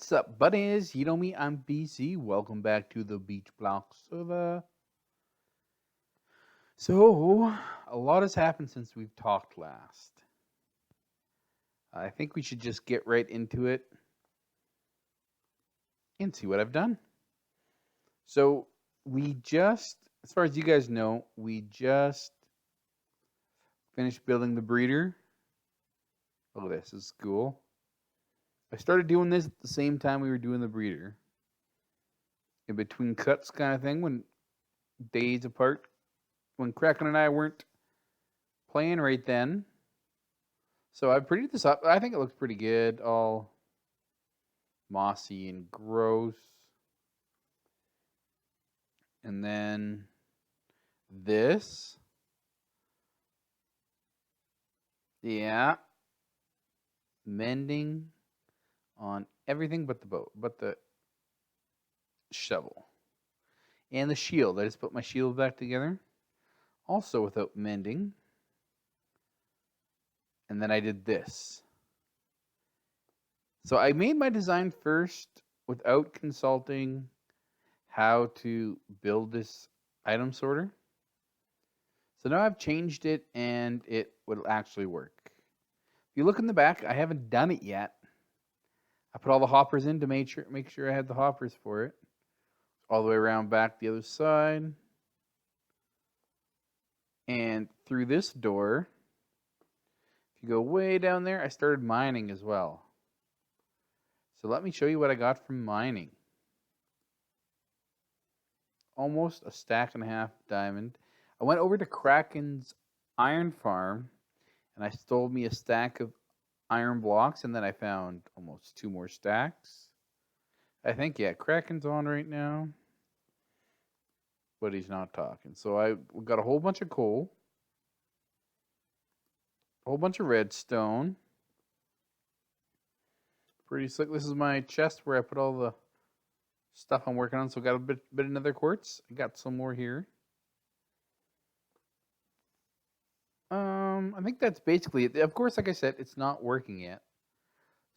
What's up, buddies? You know me, I'm BC. Welcome back to the BeachBlock Server. So, a lot has happened since we've talked last. I think we should just get right into it and see what I've done. So, as far as you guys know, we just finished building the breeder. Look at this is cool. I started doing this at the same time we were doing the breeder. In between cuts kind of thing, when days apart, when Kraken and I weren't playing right then. So I prettied this up. I think it looks pretty good. All mossy and gross. And then this. Yeah. Mending on everything but the boat, but the shovel. And the shield. I just put my shield back together. Also without mending. And then I did this. So I made my design first without consulting how to build this item sorter. So now I've changed it and it will actually work. If you look in the back, I haven't done it yet. I put all the hoppers in to make sure I had the hoppers for it. All the way around back the other side. And through this door, if you go way down there, I started mining as well. So let me show you what I got from mining. Almost a stack and a half diamond. I went over to Kraken's iron farm and I stole me a stack of iron blocks, and then I found almost 2 more stacks. I think, yeah, Kraken's on right now, but he's not talking. So I got a whole bunch of coal, a whole bunch of redstone. Pretty slick. This is my chest where I put all the stuff I'm working on. So I got a bit of nether quartz. I got some more here. I think that's basically it. Of course, like I said, it's not working yet.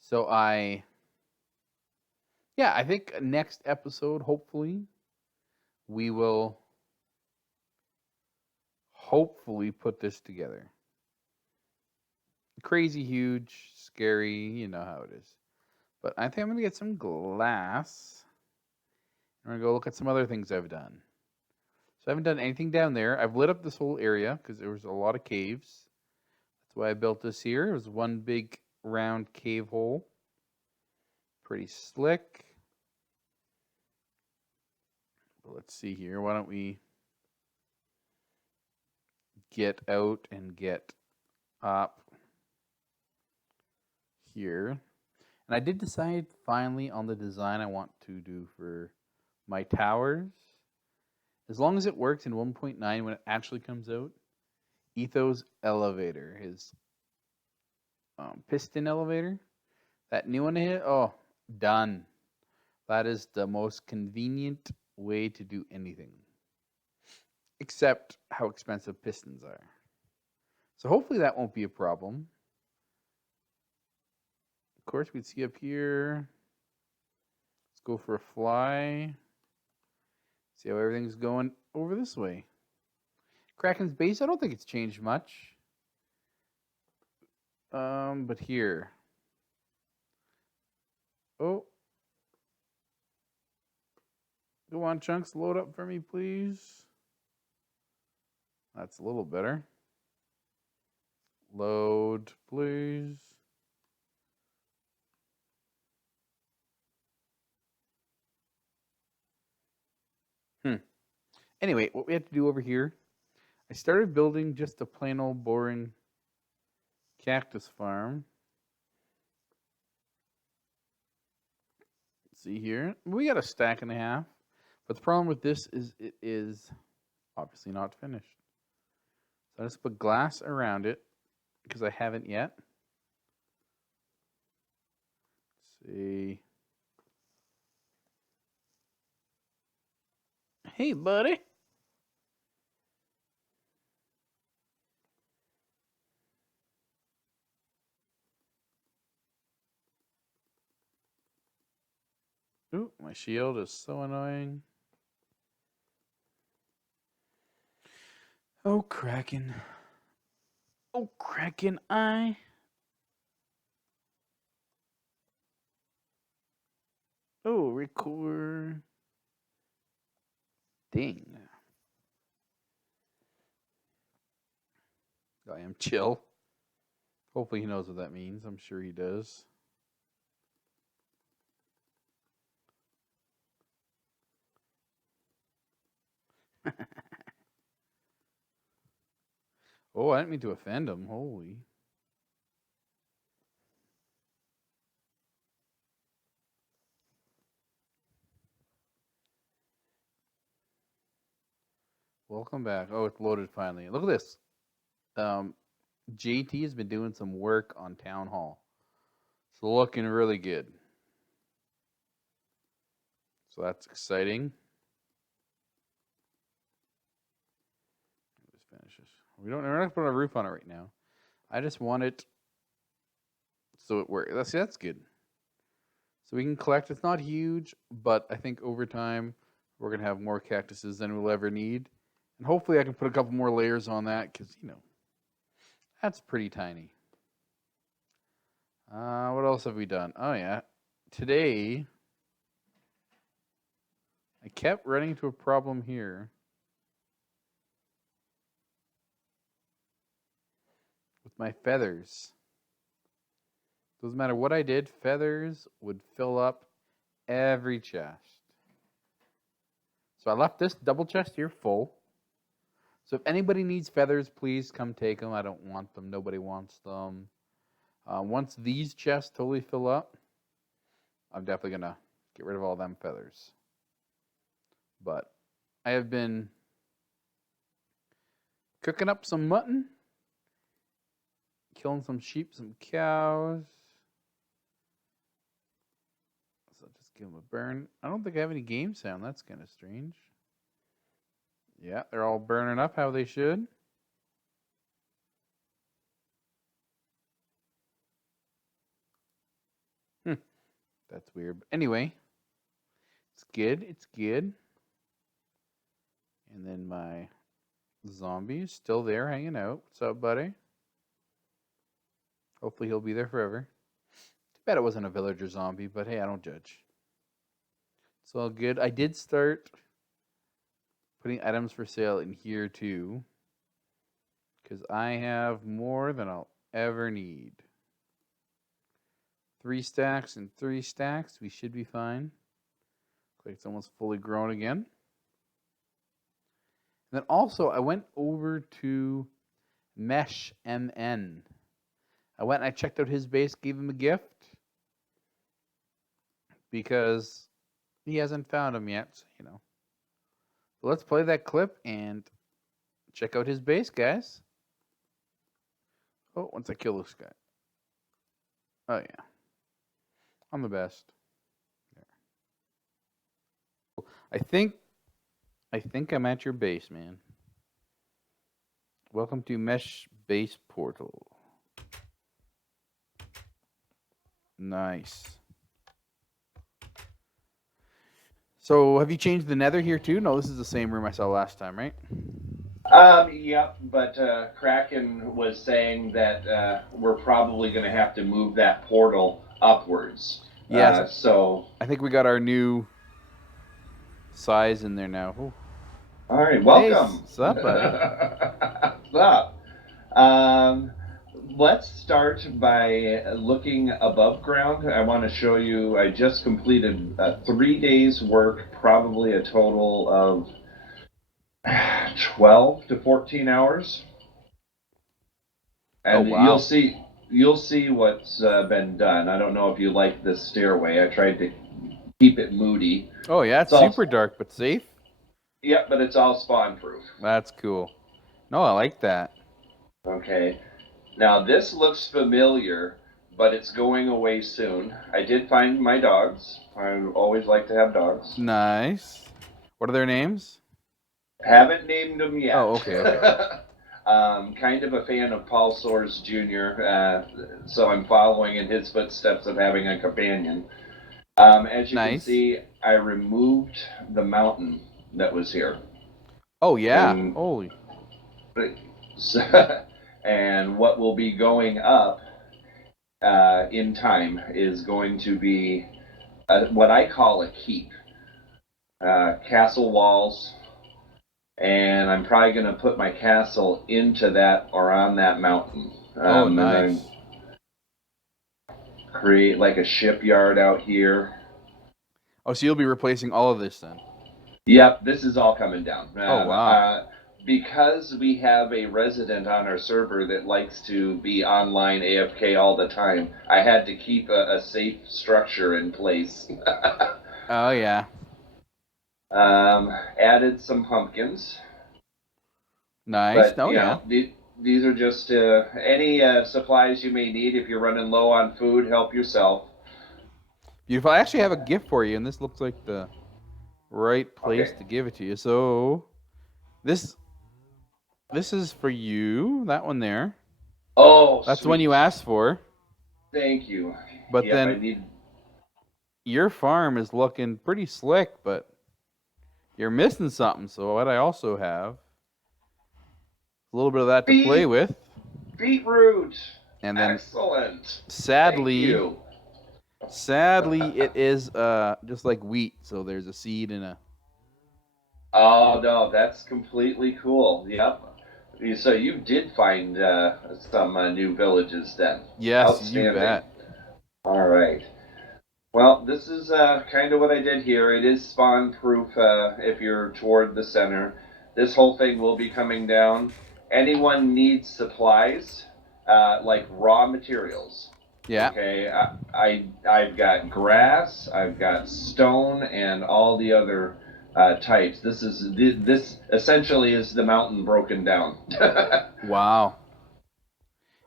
So I think next episode, hopefully, we will put this together. Crazy, huge, scary, you know how it is. But I think I'm going to get some glass. I'm going to go look at some other things I've done. So I haven't done anything down there. I've lit up this whole area because there was a lot of caves. That's why I built this here. It was one big round cave hole. Pretty slick. But let's see here. Why don't we get out and get up here. And I did decide finally on the design I want to do for my towers. As long as it works in 1.9 when it actually comes out. Ethos elevator, his piston elevator. That new one hit, oh, done. That is the most convenient way to do anything. Except how expensive pistons are. So hopefully that won't be a problem. Of course, we can see up here. Let's go for a fly. See how everything's going over this way. Kraken's base, I don't think it's changed much. But here. Oh. Go on, Chunks, load up for me, please. That's a little better. Load, please. Anyway, what we have to do over here, I started building just a plain old boring cactus farm. See here, we got a stack and a half, but the problem with this is it is obviously not finished. So I just put glass around it because I haven't yet. Let's see. Hey, buddy. Ooh, my shield is so annoying. Oh, Kraken. Oh, Kraken eye. Oh, record. Ding. I am chill. Hopefully he knows what that means. I'm sure he does. Oh, I didn't mean to offend him. Holy. Welcome back. Oh, it's loaded finally. Look at this. JT has been doing some work on Town Hall. It's looking really good. So that's exciting. Just finish this. We're not putting a roof on it right now. I just want it so it works. That's good. So we can collect. It's not huge, but I think over time we're gonna have more cactuses than we'll ever need. And hopefully I can put a couple more layers on that because, that's pretty tiny. What else have we done? Oh, yeah. Today, I kept running into a problem here with my feathers. Doesn't matter what I did, feathers would fill up every chest. So I left this double chest here full. So if anybody needs feathers, please come take them. I don't want them. Nobody wants them. Once these chests totally fill up, I'm definitely going to get rid of all them feathers. But I have been cooking up some mutton, killing some sheep, some cows. So just give them a burn. I don't think I have any game sound. That's kind of strange. Yeah, they're all burning up how they should. That's weird. But anyway, it's good. It's good. And then my zombie's still there hanging out. What's up, buddy? Hopefully he'll be there forever. Too bad it wasn't a villager zombie, but hey, I don't judge. It's all good. I did start putting items for sale in here too, because I have more than I'll ever need. 3 stacks and 3 stacks. We should be fine. Looks like it's almost fully grown again. And then also, I went over to MeshMN. I went and I checked out his base, gave him a gift, because he hasn't found him yet, so, So let's play that clip and check out his base, guys. Oh, once I kill this guy. Oh, yeah. I'm the best. There. I think I'm at your base, man. Welcome to Mesh Base Portal. Nice. So, have you changed the nether here too? No, this is the same room I saw last time, right? Yep, but Kraken was saying that we're probably going to have to move that portal upwards. Yeah. So I think we got our new size in there now. Ooh. All right, welcome. Hey, what's up, buddy? What's up? Let's start by looking above ground. I want to show you, I just completed 3 days work, probably a total of 12 to 14 hours. And wow. you'll see what's been done. I don't know if you like this stairway. I tried to keep it moody. Oh yeah, it's super dark but safe. Yep, but it's all spawn proof. That's cool. No, I like that. Okay. Now this looks familiar, but it's going away soon. I did find my dogs. I always like to have dogs. Nice. What are their names? Haven't named them yet. Oh, okay. Kind of a fan of Paul Soares Jr., so I'm following in his footsteps of having a companion. As you can Nice. see, I removed the mountain that was here. Oh yeah. And, Holy. and what will be going up in time is going to be what I call a keep. Castle walls, and I'm probably going to put my castle into that or on that mountain. Oh And nice. then create like a shipyard out here. Oh, so you'll be replacing all of this then? Yep, this is all coming down. Oh wow. Because we have a resident on our server that likes to be online AFK all the time, I had to keep a safe structure in place. Oh yeah. Added some pumpkins. Nice. But, Oh yeah. these are just any supplies you may need. If you're running low on food, help yourself. Beautiful. I actually have a gift for you, and this looks like the right place Okay. to give it to you. So this is for you. That one there. Oh, That's the one sweet. you asked for. Thank you. But Yep, I then need. your farm is looking pretty slick, but you're missing something. So what I also have a little bit of that to play with. Beetroot. And then Excellent. sadly, Thank you. it is just like wheat. So there's a seed and a. Oh no, that's completely cool. Yep. So you did find some new villages then. Yes, you Outstanding. bet. All right. Well, this is kind of what I did here. It is spawn proof if you're toward the center. This whole thing will be coming down. Anyone needs supplies, like raw materials. Yeah. Okay, I've got grass, I've got stone, and all the other types. This essentially is the mountain broken down. Wow.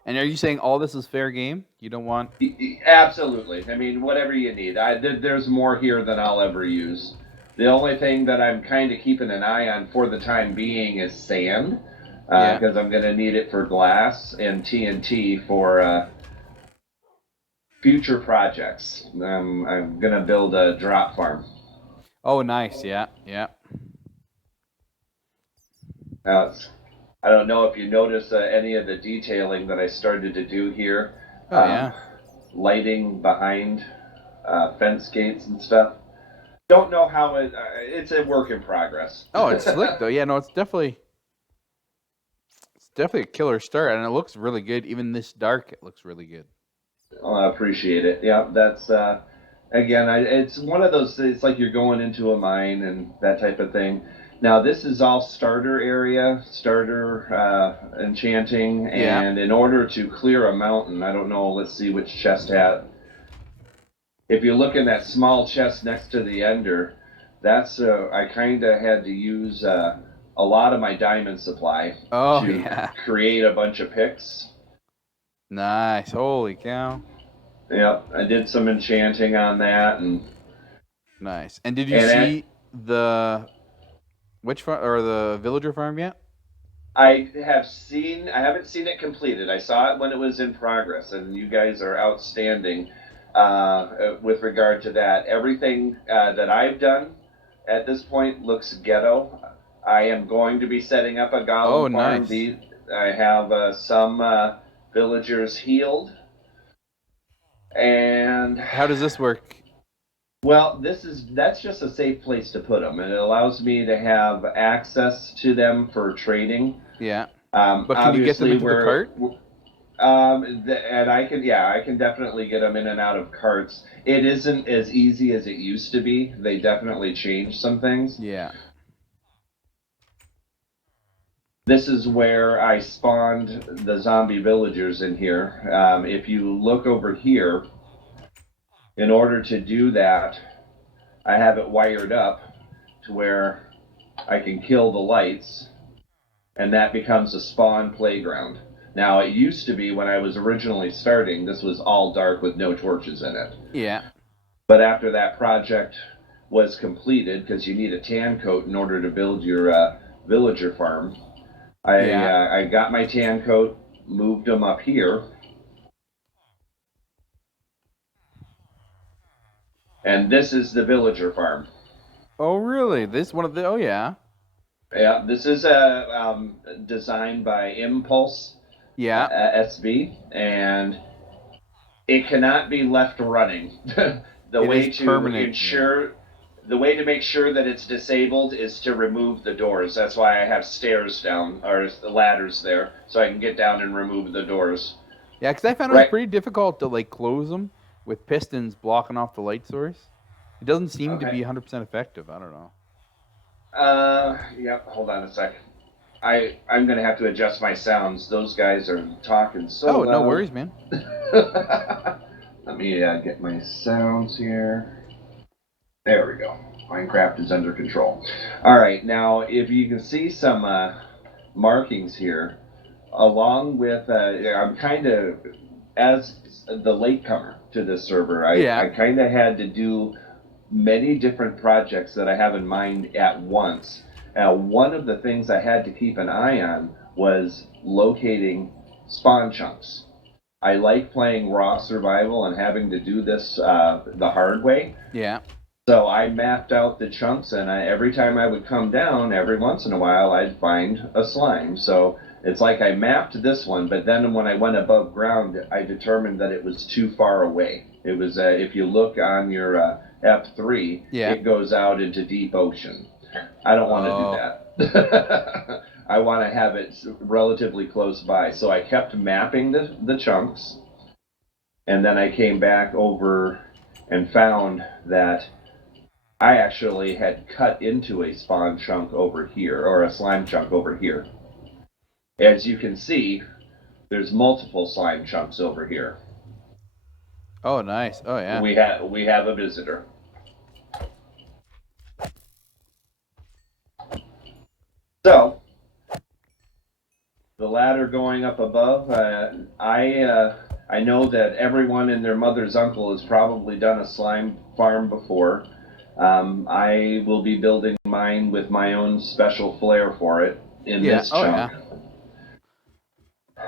And are you saying all this is fair game? You don't want? Absolutely. I mean, whatever you need. There's more here than I'll ever use. The only thing that I'm kind of keeping an eye on for the time being is sand, Yeah. because I'm going to need it for glass and TNT for future projects. I'm going to build a drop farm. Oh, nice. Yeah. Yeah. Now, I don't know if you notice any of the detailing that I started to do here. Oh yeah. Lighting behind fence gates and stuff. Don't know how it's a work in progress. Oh, it's slick though. Yeah. No, it's definitely a killer start, and it looks really good. Even this dark, it looks really good. Well, I appreciate it. Yeah, that's again, it's one of those. It's like you're going into a mine and that type of thing. Now this is all starter area, starter enchanting, Yeah. and in order to clear a mountain, I don't know. Let's see which chest hat. If you look in that small chest next to the ender, that's I kind of had to use a lot of my diamond supply Oh to yeah. create a bunch of picks. Nice. Holy cow. Yep, I did some enchanting on that, and Nice. And did you see the witch farm or the villager farm yet? I haven't seen it completed. I saw it when it was in progress, and you guys are outstanding with regard to that. Everything that I've done at this point looks ghetto. I am going to be setting up a golem farm. Nice. I have some villagers healed, and How does this work? well, that's just a safe place to put them, and it allows me to have access to them for trading. Yeah. But can you get them into the cart? And I can definitely get them in and out of carts. It isn't as easy as it used to be. They definitely changed some things. Yeah. This is where I spawned the zombie villagers in here. If you look over here, in order to do that, I have it wired up to where I can kill the lights, and that becomes a spawn playground. Now, it used to be when I was originally starting, this was all dark with no torches in it. Yeah. But after that project was completed, because you need a tan coat in order to build your villager farm, I got my tan coat, moved them up here, And this is the villager farm. Oh, really? This one of the? Oh, yeah. Yeah, this is designed by Impulse Yeah. SV, and it cannot be left running. the It is way to permanent. Yeah. ensure the way to make sure that it's disabled is to remove the doors. That's why I have stairs down or the ladders there, so I can get down and remove the doors. Yeah, because I found it was Right. pretty difficult to like close them with pistons blocking off the light source. It doesn't seem to be Okay. 100% effective. I don't know. Yep. Hold on a second. I'm gonna have to adjust my sounds. Those guys are talking so Oh, no loud. worries, man. Let me get my sounds here. There we go. Minecraft is under control. All right, now if you can see some markings here, along with I'm kind of as the latecomer to this server, Yeah. I kind of had to do many different projects that I have in mind at once. One of the things I had to keep an eye on was locating spawn chunks. I like playing raw survival and having to do this the hard way. Yeah. So I mapped out the chunks, and every time I would come down, every once in a while, I'd find a slime. So it's like I mapped this one, but then when I went above ground, I determined that it was too far away. It was, if you look on your F3, Yeah. it goes out into deep ocean. I don't want to do that. I want to have it relatively close by. So I kept mapping the chunks, and then I came back over and found that I actually had cut into a spawn chunk over here, or a slime chunk over here. As you can see, there's multiple slime chunks over here. Oh, nice. Oh, yeah. We have a visitor. So the ladder going up above, I know that everyone and their mother's uncle has probably done a slime farm before. I will be building mine with my own special flair for it in this chunk.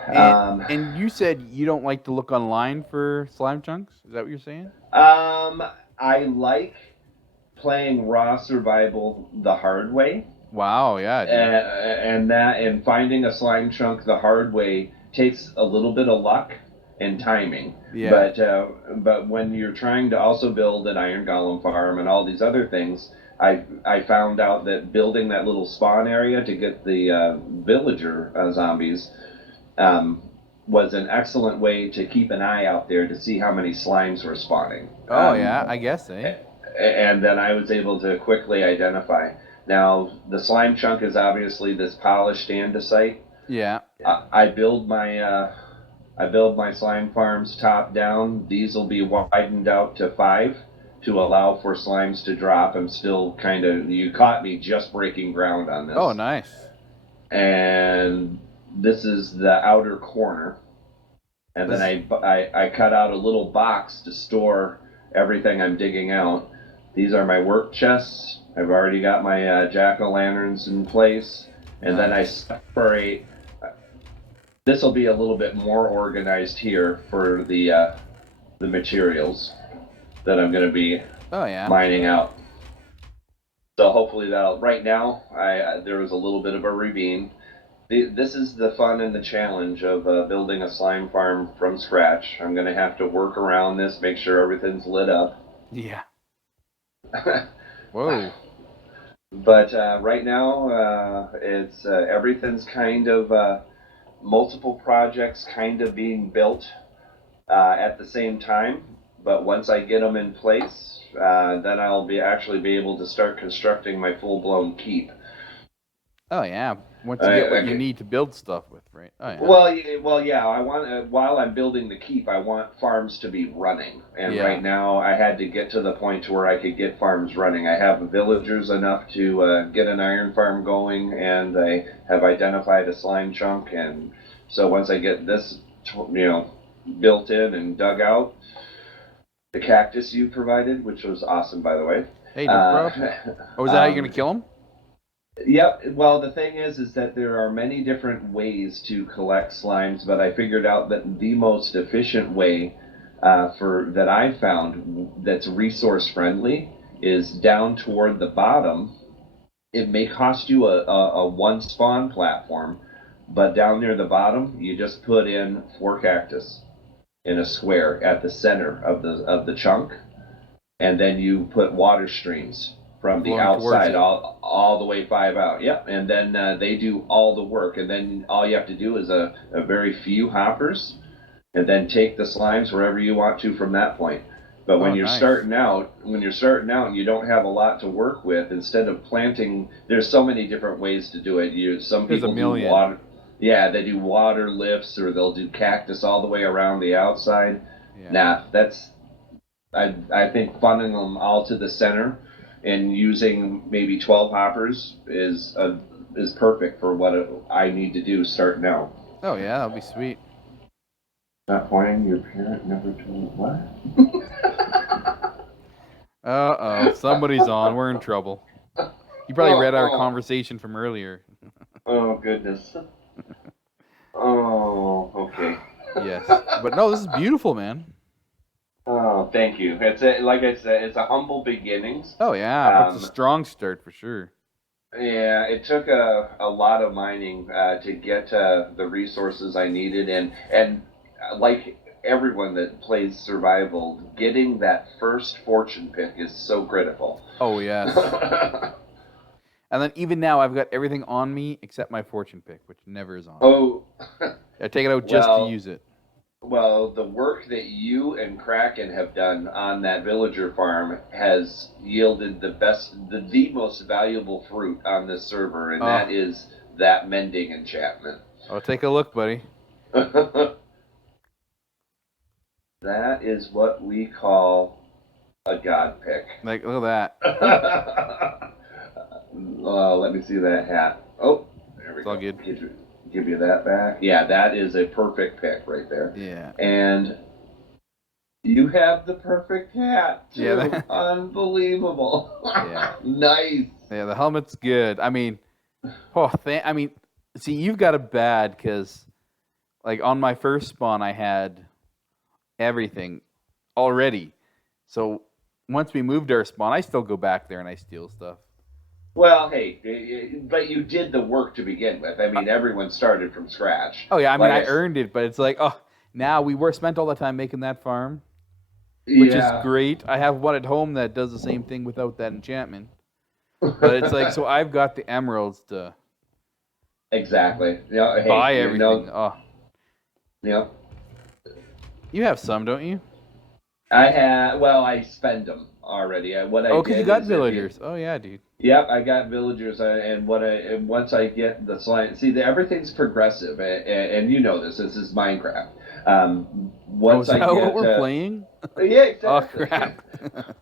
And you said you don't like to look online for slime chunks? Is that what you're saying? I like playing raw survival the hard way. Wow, yeah, dude. And finding a slime chunk the hard way takes a little bit of luck and timing. Yeah. But when you're trying to also build an iron golem farm and all these other things, I found out that building that little spawn area to get the villager zombies was an excellent way to keep an eye out there to see how many slimes were spawning. Oh, yeah, I guess, eh? And then I was able to quickly identify. Now, the slime chunk is obviously this polished andesite. Yeah. I build my slime farms top down. These will be widened out to 5 to allow for slimes to drop. I'm still kind of, you caught me just breaking ground on this. Oh, nice. And this is the outer corner. And then I cut out a little box to store everything I'm digging out. These are my work chests. I've already got my jack-o'-lanterns in place. And then I separate. This will be a little bit more organized here for the materials that I'm going to be mining out. So hopefully that'll. Right now, there was a little bit of a ravine. This is the fun and the challenge of building a slime farm from scratch. I'm going to have to work around this, make sure everything's lit up. Yeah. Whoa. But right now, it's everything's kind of multiple projects kind of being built at the same time. But once I get them in place, then I'll actually be able to start constructing my full-blown keep. Oh, yeah. Once you get what you need to build stuff with, right? Oh, yeah. Well, yeah. I want while I'm building the keep, I want farms to be running. And right now, I had to get to the point to where I could get farms running. I have villagers enough to get an iron farm going, and I have identified a slime chunk. And so once I get this, built in and dug out, the cactus you provided, which was awesome, by the way. Hey, no problem. Oh, is that how you're gonna kill them? Yep. Well, the thing is that there are many different ways to collect slimes, but I figured out that the most efficient way for that I found that's resource friendly is down toward the bottom. It may cost you a one spawn platform, but down near the bottom, you just put in 4 cactus in a square at the center of the chunk, and then you put water streams from the Flowing towards outside it. all the way 5 out. Yep, and then they do all the work, and then all you have to do is a very few hoppers, and then take the slimes wherever you want to from that point. But when Oh, you're nice. starting out, and you don't have a lot to work with, instead of planting, there's so many different ways to do it. Some There's a people do million. water, yeah, they do water lifts, or they'll do cactus all the way around the outside. Yeah. Nah, I think funneling them all to the center and using maybe 12 hoppers is perfect for what I need to do starting out. Oh, yeah, that'll be sweet. Not pointing, your parent never told what? Uh-oh, somebody's on. We're in trouble. You probably read our conversation from earlier. Oh, goodness. Oh, okay. Yes. But no, this is beautiful, man. Oh, thank you. Like I said, it's a humble beginnings. Oh, yeah, but it's a strong start for sure. Yeah, it took a lot of mining to get the resources I needed, and like everyone that plays survival, getting that first fortune pick is so critical. Oh, yes. And then even now, I've got everything on me except my fortune pick, which never is on. Oh, I take it out just to use it. Well, the work that you and Kraken have done on that villager farm has yielded the most valuable fruit on this server, and that is that mending enchantment. Oh, take a look, buddy. That is what we call a god pick. Like, look at that. Let me see that hat. Oh, there we go. It's all good. Give you that back. Yeah, that is a perfect pick right there. Yeah. And you have the perfect hat too. Yeah. Unbelievable. Yeah. Nice. Yeah, the helmet's good. I mean, see, you've got it bad because, like, on my first spawn, I had everything already. So once we moved our spawn, I still go back there and I steal stuff. Well, hey, but you did the work to begin with. I mean, everyone started from scratch. Oh, yeah, I mean, I earned it, but it's like, now we spent all the time making that farm, which is great. I have one at home that does the same thing without that enchantment. But it's like, so I've got the emeralds to exactly buy everything. Yep. You have some, don't you? I spend them already. Because you got villagers. Oh yeah, dude. Yep, I got villagers, and once I get the slime, everything's progressive, and you know this. This is Minecraft. Once is that what we're playing? Yeah, exactly. Oh crap.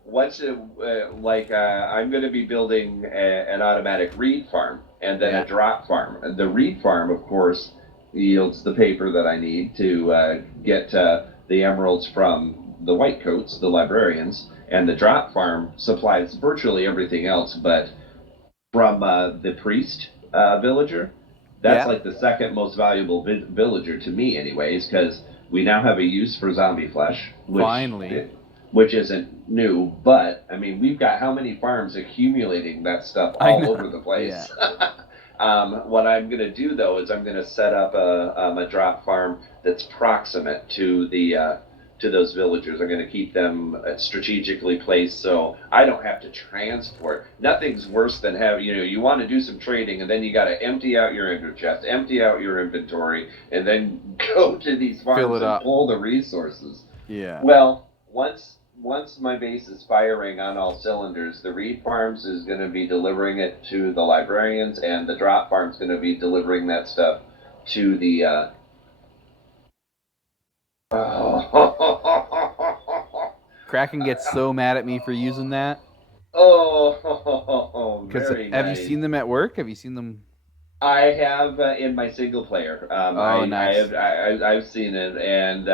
Once, I'm going to be building an automatic reed farm and then a drop farm. And the reed farm, of course, yields the paper that I need to get the emeralds from the white coats, the librarians, and the drop farm supplies virtually everything else. But from the priest villager, that's like the second most valuable villager to me, anyways, because we now have a use for zombie flesh. Which isn't new, but I mean, we've got how many farms accumulating that stuff all over the place. Yeah. What I'm going to do though is I'm going to set up a drop farm that's proximate to those villagers. I'm going to keep them strategically placed so I don't have to transport. Nothing's worse than you want to do some trading and then you got to empty out your ender chest, empty out your inventory, and then go to these farms and pull the resources. Yeah. Well, once my base is firing on all cylinders, the reed farms is going to be delivering it to the librarians, and the drop farm's going to be delivering that stuff to the Kraken gets so mad at me for using that. Very have nice. you seen them at work? Have you seen them? I have in my single player. Nice. I've seen it, and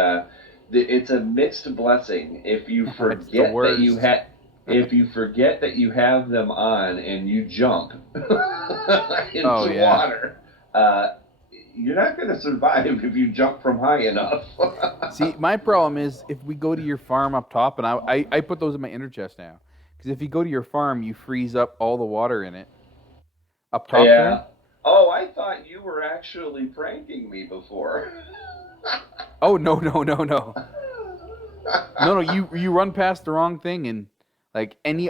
it's a mixed blessing if you forget that you have. If you forget that you have them on and you jump into water, you're not going to survive if you jump from high enough. See, my problem is if we go to your farm up top, and I put those in my inner chest now, because if you go to your farm, you freeze up all the water in it up top there. Yeah. Oh, I thought you were actually pranking me before. Oh no no no no no no! You run past the wrong thing and like any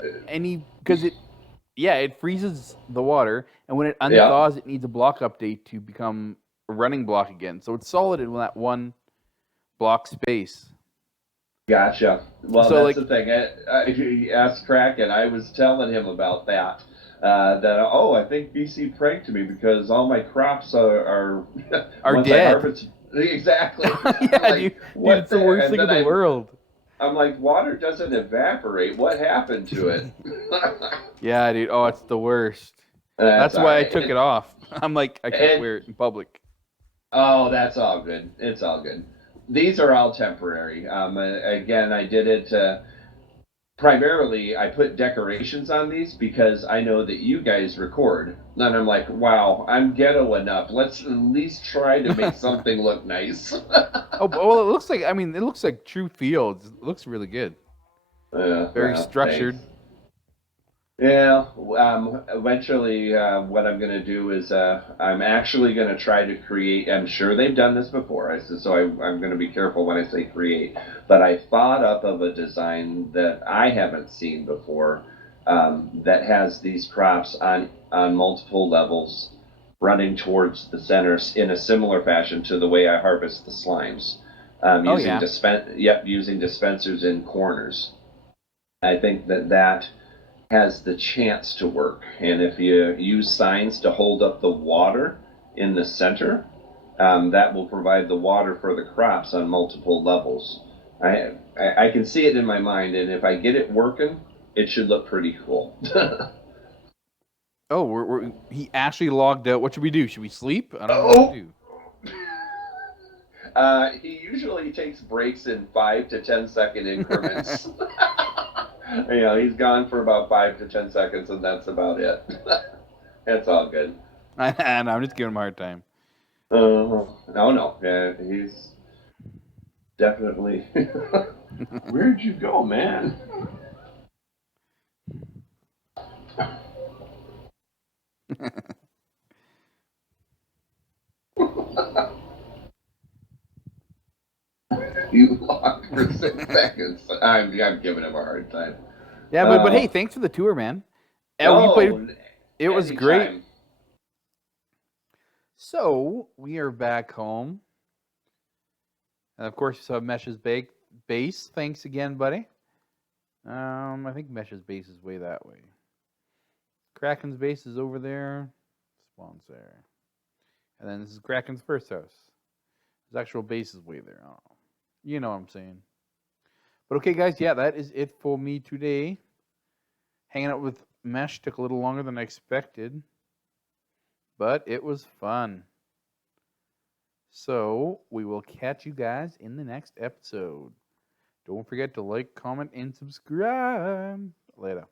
because it freezes the water, and when it Yeah. unthaws, it needs a block update to become a running block again. So it's solid in that one block space. Gotcha. Well, So that's like the thing. I asked Kraken. I was telling him about that. I think BC pranked me because all my crops are are once I dead. harvest exactly. I'm Yeah, like, dude, what it's the the? worst And thing in then the world. I'm like, water doesn't evaporate. What happened to it? Yeah, dude. Oh, it's the worst. That's That's all why I right. took it off. I'm like, I can't And wear it in public. oh, that's all good. It's all good. These are all temporary. Again, I did it. Primarily, I put decorations on these because I know that you guys record. And I'm like, wow, I'm ghetto enough. Let's at least try to make something look nice. Oh, well, it looks like, I mean, it looks like true fields. It looks really good. Very Well, thanks. structured. Yeah, eventually, what I'm going to do is I'm actually going to try to create. I'm sure they've done this before, I'm going to be careful when I say create. But I thought up of a design that I haven't seen before that has these crops on multiple levels running towards the centers in a similar fashion to the way I harvest the slimes, Oh, yeah. using dispensers in corners. I think that has the chance to work. And if you use signs to hold up the water in the center, that will provide the water for the crops on multiple levels. I can see it in my mind, and if I get it working, it should look pretty cool. Oh, he actually logged out. What should we do? Should we sleep? I don't know what to Oh, do. he usually takes breaks in 5 to 10 second increments. He's gone for about 5 to 10 seconds, and that's about it. That's all good. And I'm just giving him a hard time. No. Yeah, he's definitely. Where'd you go, man? You locked for 6 seconds. I'm giving him a hard time. Yeah, but hey, thanks for the tour, man. You played. No, It was great. anytime. So we are back home, and of course, you saw Mesh's base. Thanks again, buddy. I think Mesh's base is way that way. Kraken's base is over there. Spawns there, and then this is Kraken's first house. His actual base is way there. I don't know. You know what I'm saying. But okay, guys, yeah, that is it for me today. Hanging out with Mesh took a little longer than I expected, but it was fun. So we will catch you guys in the next episode. Don't forget to like, comment, and subscribe. Later.